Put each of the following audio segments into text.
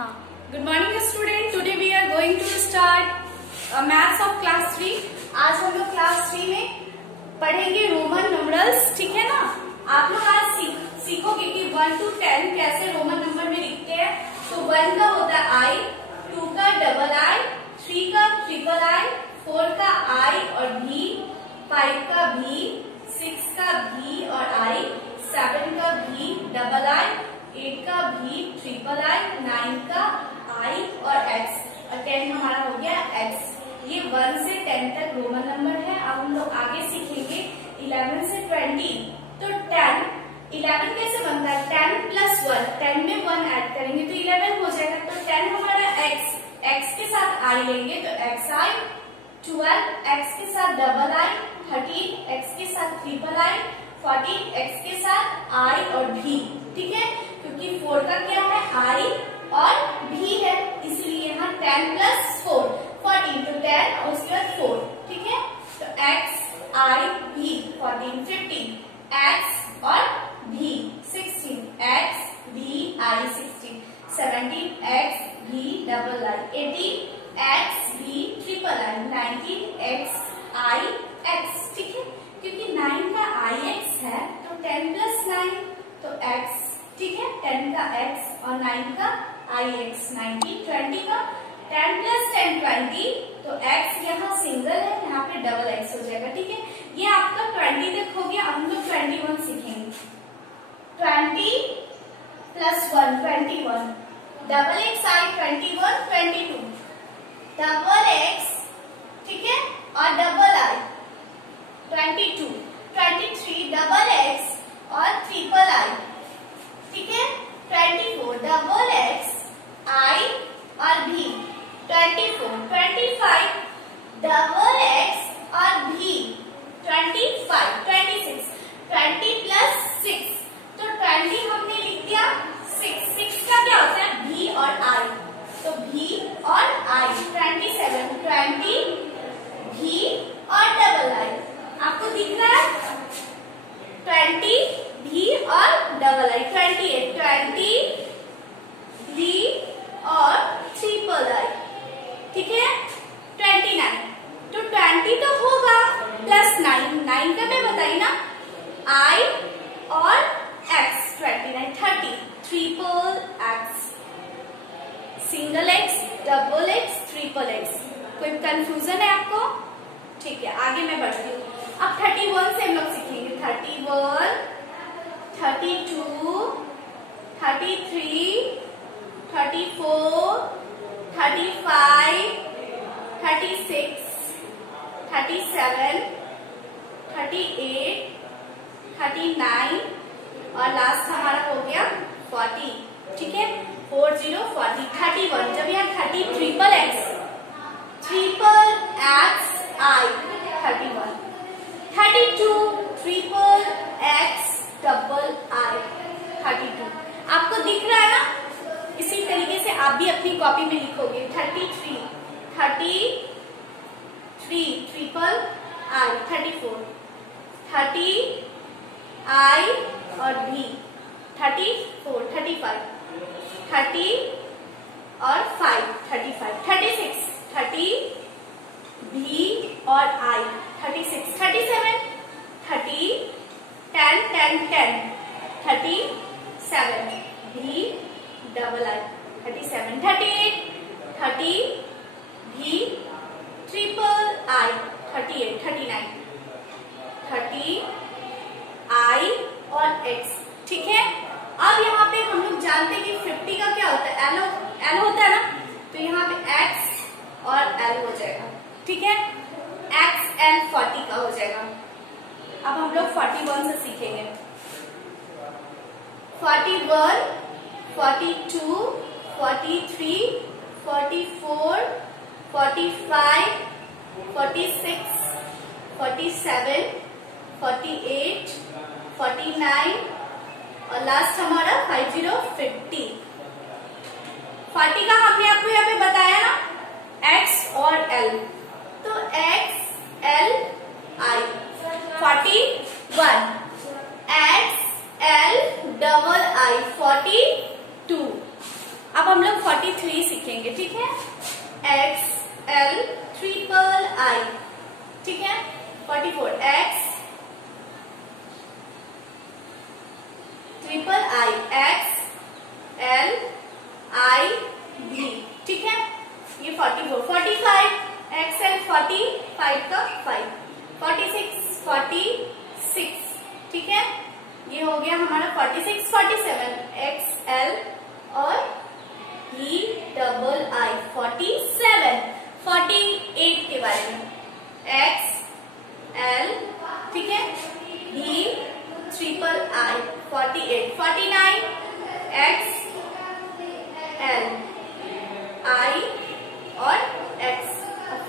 हाँ, good morning student. Today we are going to start maths of class 3। आज हम लोग क्लास 3 में पढ़ेंगे रोमन न्यूमरल्स, ठीक है ना। आप लोग आज सीखोगे कि 1 to 10 कैसे रोमन नंबर में लिखते हैं। तो 1 का होता है आई, 2 का डबल आई, 3 का ट्रिपल आई, 4 का आई और भी, 5 का भी, 6 का भी और आई, 7 का भी डबल आई, 8 का भी ट्रिपल आई, 9 का आई और एक्स, और 10 हमारा हो गया एक्स। ये 1 से 10 तक रोमन नंबर है। अब हम लोग आगे सीखेंगे 11 से 20। तो 10, 11 कैसे बनता है? 10 प्लस 1, 10 में 1 ऐड करेंगे तो 11 हो जाएगा। तो 10 हमारा एक्स, एक्स के साथ आई लेंगे तो एक्स आई, 12 एक्स के साथ डबल आई, 13 एक्स के साथ ट्रिपल आई, 14 एक्स के साथ आई और भी, ठीक है, क्योंकि 4 का क्या है? आई और भी है, इसलिए यहाँ 10 प्लस 4, 14 तो 10 और उसके बाद 4, ठीक है। तो एक्स आई भी, 14 15 एक्स और भी, 16 एक्स भी आई 16, 17 एक्स भी डबल आई, 18 एक्स भी triple I, 19 x I x, ठीक है, क्योंकि 9 का आई एक्स है तो 10 प्लस 9 तो एक्स, ठीक है, 10 का एक्स और 9 का आई एक्स, 19 20 का 10 प्लस 10 20 तो एक्स यहाँ सिंगल है, यहाँ पे डबल एक्स हो जाएगा, ठीक है। ये आपका 20 तक हो गया। अब हम लोग 21 सीखेंगे। 20 प्लस 1 21, डबल एक्स आई 21 22, डबल एक्स, ठीक है, और डबल आई 22, 23 डबल एक्स और ट्रिपल आई, ठीक है, 24 डबल एक्स आई और भी, 24 25 डबल एक्स और भी, 25 26 20 प्लस 6 तो 20 हमने लिख दिया, 6 का क्या होता है? भी और आई, तो भी और आई, 27 20 भी और डबल आई, आपको दिख रहा है 20 भी और डबल आई, 28 20 भी और ट्रिपल आई, ठीक है, 29 तो 20 तो होगा प्लस 9 का मैं बताई ना, आई और x, 29 30 triple x, single x double x triple x. कोई कंफ्यूजन है आपको? ठीक है, आगे मैं बढ़ती हूँ। अब 31 से हम लोग सीखेंगे। 31 32 33 34 35 36 37 38 39 और लास्ट हमारा हो गया 40, ठीक है, 40 40 31, जब यहाँ 30 ट्रिपल एक्स आई 31, 32 ट्रिपल एक्स डबल आई 32, आपको दिख रहा है ना। इसी तरीके से आप भी अपनी कॉपी में लिखोगे। 33 ट्रिपल आई, 34 30 आई और भी, 34 35 30 और 5 35 36 30 भी और आई, 36 37 30 10 10 10 37 भी डबल आई, 37 38 30 भी ट्रिपल आई, 38 39 30 आई और एक्स, ठीक है। अब यहाँ पे हम लोग जानते हैं कि 50 का क्या होता है? एल होता है ना, तो यहाँ पे एक्स और एल हो जाएगा, ठीक है, एक्स एल 40 का हो जाएगा। अब हम लोग 41 से सीखेंगे। 41 42 43 44 45 46 47 48 49 और लास्ट हमारा 50 50। 40 का हमने आपको यहाँ पे बताया ना, एक्स और एल, तो एक्स एल आई 41, एक्स एल डबल आई 42। अब हम लोग 43 सीखेंगे, ठीक है। एक्स एल ट्रिपल आई, ठीक है। 44 X triple I, X L I B, ठीक है। ये 44 45 एक्स एल 45 का 5 46 46, ठीक है। ये हो गया हमारा 46 47 एक्स एल और ई डबल आई 47 48 के बारे में एक्स एल, ठीक है, E triple I 48 49 x L आई और एक्स,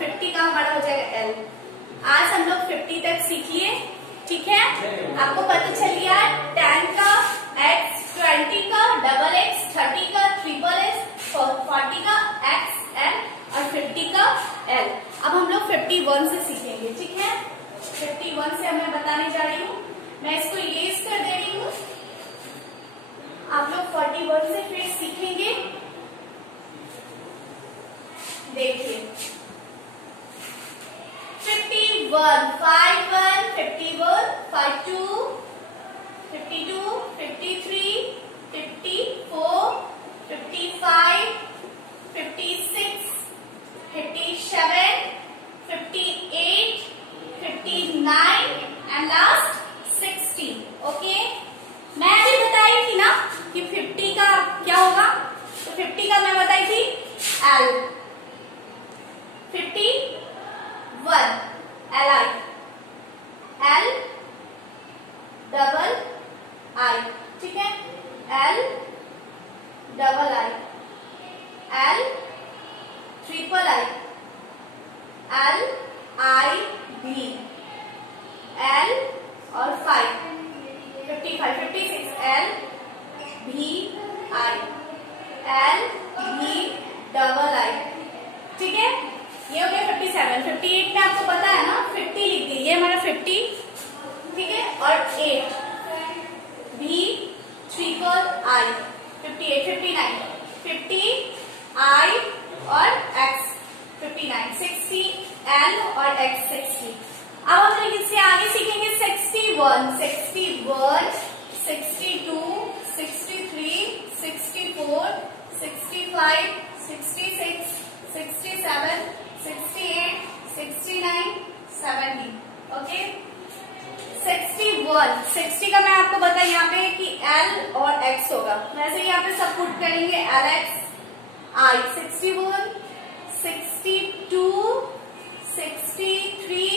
50 का हमारा हो जाएगा एल। आज हम लोग 50 तक सीख लिए, ठीक है। आपको पता चल गया 10 का एक्स, 20 का डबल एक्स, 30 का ट्रिपल एक्स, 40 का एक्स एल और 50 का एल। अब हम लोग 51 से सीखेंगे, ठीक है। 51 से मैं बताने जा रही हूँ, मैं इसको इरेज कर दे रही हूँ। आप लोग 41 से फिर सीखेंगे। देखिए 51 51 51 52 52 53 54 55 56 57 58 59 एंड लास्ट 60। ओके, मैं अभी बताई थी ना कि 50 का क्या होगा, तो 50 का मैं बताई थी L, 51 L I, L double I, ठीक है, L double I, L triple I, L I B, L और 5 55 56 एल भी आई, एल भी डबल आई, ठीक है। ये हो गया 57 58 में आपको पता है ना 50 लिख दी, ये हमारा 50, ठीक है, और 8 भी ट्रिपल आई 58 59 50 आई और एक्स 59 60 एल और एक्स 60। अब हम लोग इससे आगे सीखेंगे 61 61 62 63 64 65 66 67 68 69 70। ओके, 61 60 का मैं आपको बता यहाँ पे कि एल और एक्स होगा, वैसे यहाँ पे सब पुट करेंगे एल एक्स आई 61 62 63,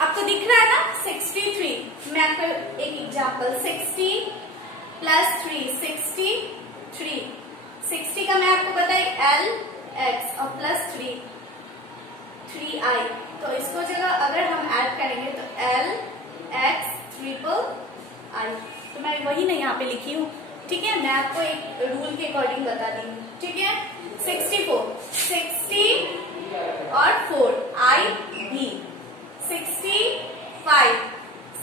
आपको दिख रहा है ना 63। मैं आपको एक एग्जांपल 60 प्लस 3 63, 60 का मैं आपको बताई एल एक्स और प्लस 3 आई, तो इसको जगह अगर हम ऐड करेंगे तो एल एक्स ट्रिपल आई, तो मैं वही नहीं यहाँ पे लिखी हूँ, ठीक है। मैं आपको एक रूल के अकॉर्डिंग बता दी हूँ, ठीक है। 64 60 और 4 आई बी 65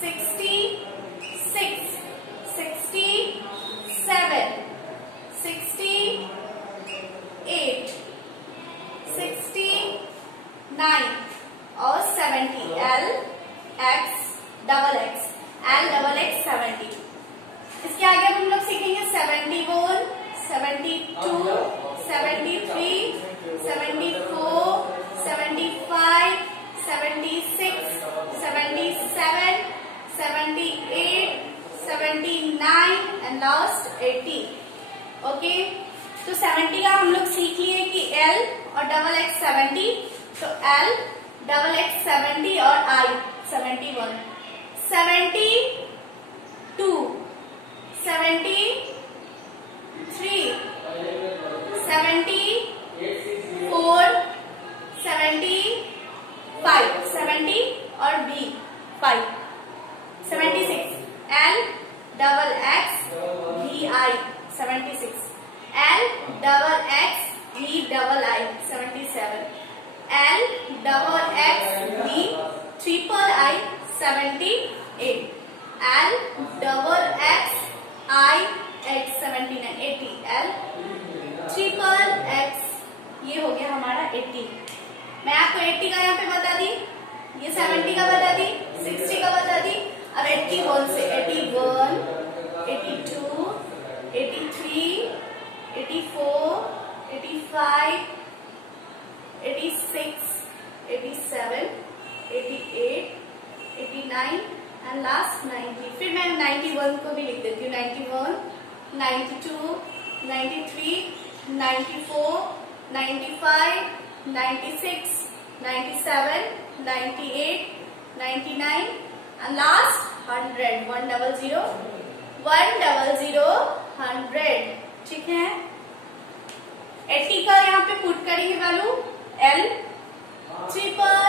66 67 68 69 और 70 L x double x, L double x 70। इसके आगे हम लोग सीखेंगे 71 72 73 74 75 76 77 78 79 एंड लास्ट 80। ओके, तो 70 का हम लोग सीख लिए कि एल और डबल एक्स 70, तो एल डबल एक्स 70 और आई 71 72 73 74 75 70 और B 5 76 L double X V I 76 L double X V double I 77 L double X V triple I 78 L double X I X 79 80 L 80। मैं आपको 80 का यहाँ पे बता दी, ये 70 का बता दी, 60 का बता दी। अब 81 से 81, 82, 83, 84, 85, 86, 87, 88, 89 एंड लास्ट 90। फिर मैं 91 को भी लिख देती हूँ। 91, 92, 93, 94, 95, 96, 97, 98, 99 एंड लास्ट 100। 100, 100, 100। ठीक है। 80 का यहाँ पे पुट करेंगे वैल्यू L ट्रिपल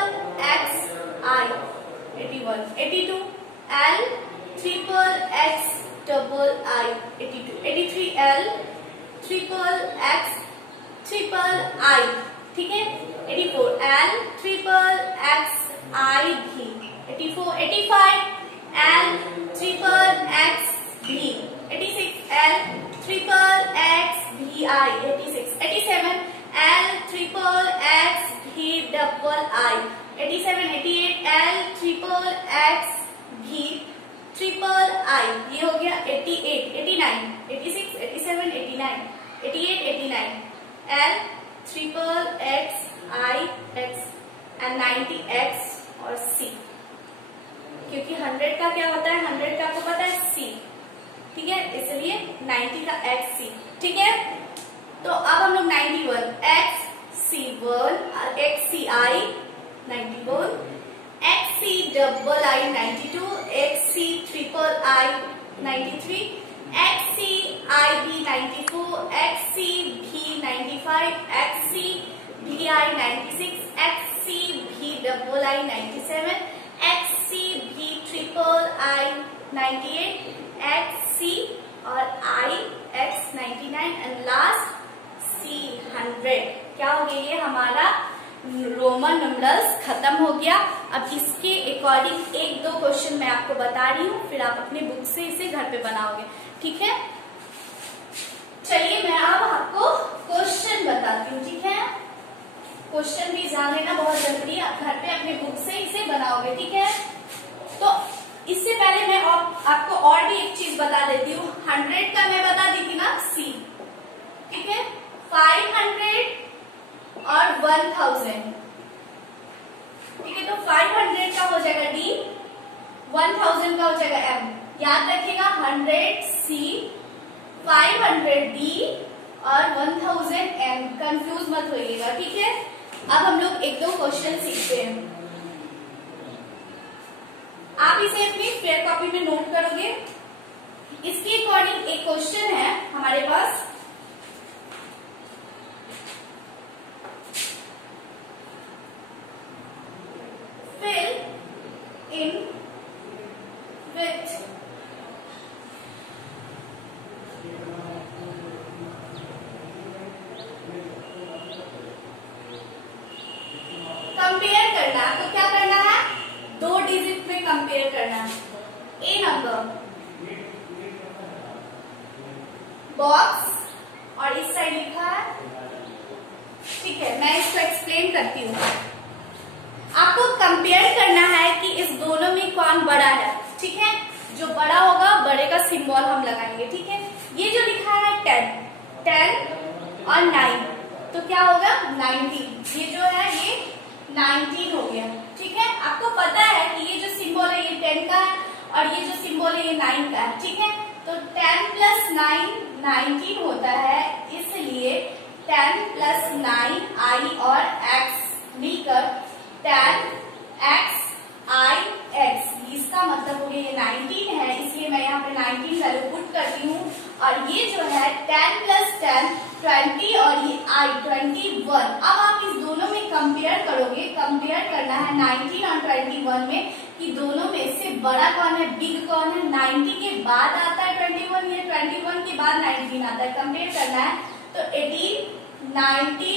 एक्स आई 81, 82 L ट्रिपल एक्स डबल आई 82, 83 L ट्रिपल एक्स ट्रिपल आई। ठीक है। 84 L ट्रिपल एक्स आई भी। 84, 85 L ट्रिपल एक्स भी। 86 L ट्रिपल एक्स भी आई 86। 87 L ट्रिपल एक्स भी डबल आई 87, 88 L ट्रिपल एक्स भी ट्रिपल आई। ये हो गया 88, 89, 86, 87, 89, 88, 89 L triple x I x and 90 x और C, क्योंकि 100 का क्या होता है, 100 का आपको पता है C। ठीक है, इसलिए 90 का एक्स C। ठीक है। तो अब हम लोग 91 x C1 x C I 91, x C double I 92, x C triple I 93, x C I B 94, x C भी 95, एक्स C भी I 96, एक्स C भी डबल I 97, एक्स C भी ट्रिपल I 98, एक्स C और I x 99 and last C 100। क्या हो गया, ये हमारा रोमन न्यूमरल्स खत्म हो गया। अब इसके अकॉर्डिंग एक दो क्वेश्चन मैं आपको बता रही हूँ, फिर आप अपने बुक से इसे घर पे बनाओगे। ठीक है। चलिए मैं अब आपको क्वेश्चन बताती हूँ। ठीक है। क्वेश्चन भी जान लेना बहुत जरूरी है, आप घर पे अपने बुक से इसे बनाओगे। ठीक है। तो इससे पहले मैं आपको और भी एक चीज बता देती हूँ। 100 का मैं बता दी थी ना C। ठीक है। 500 और 1000। ठीक है। तो 500 का हो जाएगा D, 1000 का हो जाएगा M। याद रखिएगा 100 C, 500 D और 1000 M। कंफ्यूज मत होइएगा। ठीक है। अब हम लोग एक दो क्वेश्चन सीखते हैं। आप इसे अपनी फेयर कॉपी में नोट करोगे। इसके अकॉर्डिंग एक क्वेश्चन है हमारे पास। Fill in with कंपेयर करना। तो क्या करना है, 2 डिजिट में कंपेयर करना है। ए नंबर बॉक्स और इस साइड लिखा है। ठीक है, मैं इसको एक्सप्लेन करती हूँ। आपको कंपेयर करना है कि इस दोनों में कौन बड़ा है। ठीक है। जो बड़ा होगा बड़े का सिंबल हम लगाएंगे। ठीक है। ये जो लिखा है 10 और 9, तो क्या होगा 19। ये जो है ये 19 हो गया। ठीक है। आपको पता है कि ये जो सिंबल है ये 10 का है और ये जो सिंबल है ये 9 का है। ठीक है। तो 10 + 9 19 होता है, इसलिए 10 + 9 I और X मिलकर 10x I x। इसका मतलब हो गया ये 19 है, इसलिए मैं यहाँ पे 19 वैल्यू पुट करती हूँ। और ये जो है 10 + 10 20 और ये I 21। अब आप इस दोनों में कंपेयर करोगे। कंपेयर करना है 19 और 21 में कि दोनों में से बड़ा कौन है, बिग कौन है। 90 के बाद आता है 21, ये 21 के बाद 19 आता है। कंपेयर करना है तो 18, 19,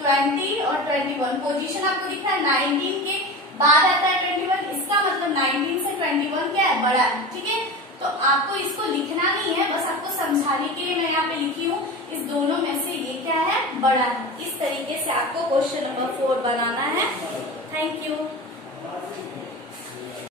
20 और 21। पोजीशन आपको दिख रहा है 19 के बाद आता है 21, इसका मतलब 19 से 21 क्या है, बड़ा है। ठीक है। तो आपको इसको लिखना नहीं है, बस आपको समझाने के लिए मैं यहाँ पे लिखी हूँ। इस दोनों में से ये क्या है, बड़ा है। इस तरीके से आपको क्वेश्चन बनाना है। Thank you.